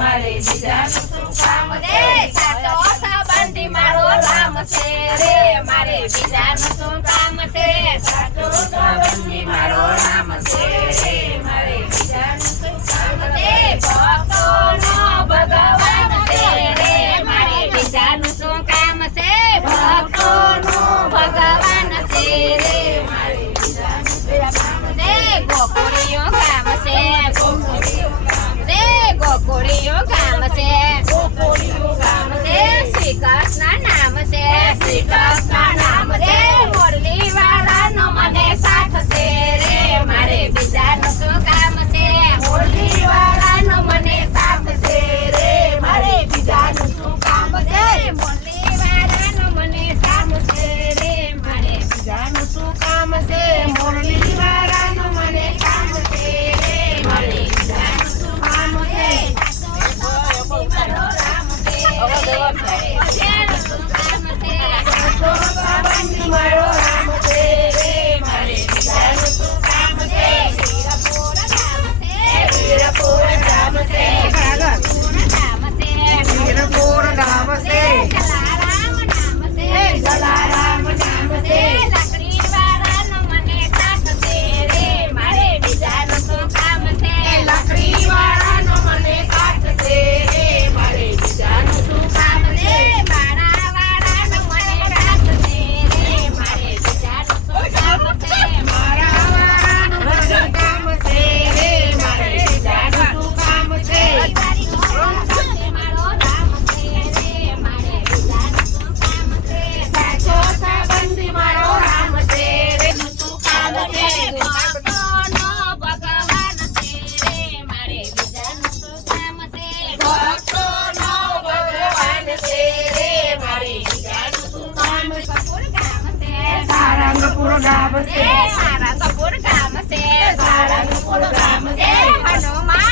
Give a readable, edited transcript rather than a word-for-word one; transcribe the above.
મારે બીજાનું શું કામ છે સાચો સંબંધી મારો રામ છે રે મારે બીજાનું શું કામ છે સાચો સંબંધી મારો રામ છે રે મારે બીજાનું શું કામ છે ભક્તોનો ભગવાન છે રે મારે બીજાનું શું કામ છે ભક્તોનો ભગવાન છે રે મારે બીજાનું શું કામ છે ગોકુળિયો ગામ છે ગોકુળિયો ગામ છે શ્રી કૃષ્ણ નામ છે શ્રી કૃષ્ણ નામ છે મોરલી વાળાનો મને સાથ છે રે મારે બીજાનું શું કામ છે મોરલી વાળાનો મને સાથ છે રે મારે બીજાનું શું કામ છે મોરલી વાળાનો મને સાથ છે રે મારે બીજાનું શું કામ છે મોરલી વાળાનો મને કામ છે રે મારે બીજાનું શું કામ છે મારો રામ છે મારે બીજાનું શું કામ છે મારો રામ છે રે મારે બીજાનું શું કામ છે વીરપુર ગામ છે વીરપુર ગામ છે જલારામ નામ છે જલારામ નામ છે લાકડી વાળાનો મને સાથ છે રે મારે બીજાનું શું કામ છે લાકડી વાળાનો મને સાથ છે રે મારે બીજાનું શું કામ છે મારા વાળાનો મને સાથ છે રે મારે બીજાનું શું કામ છે મારા વાળાનો મને કામ છે રે મારે બીજાનું શું કામ છે મારો રામ છે રે મારે બીજાનું શું કામ છે સાચો સંબંધી મારો રામ છે રે શું કામ છે ભક્તોનો ભગવાન છે રે મારે બીજાનું શું કામ છે ભક્તોનો ભગવાન છે રે મારે બીજાનું શું કામ છે સારંગપુર ગામ છે સારંગપુર ગામ છે સારંગપુર ગામ છે હનુમાન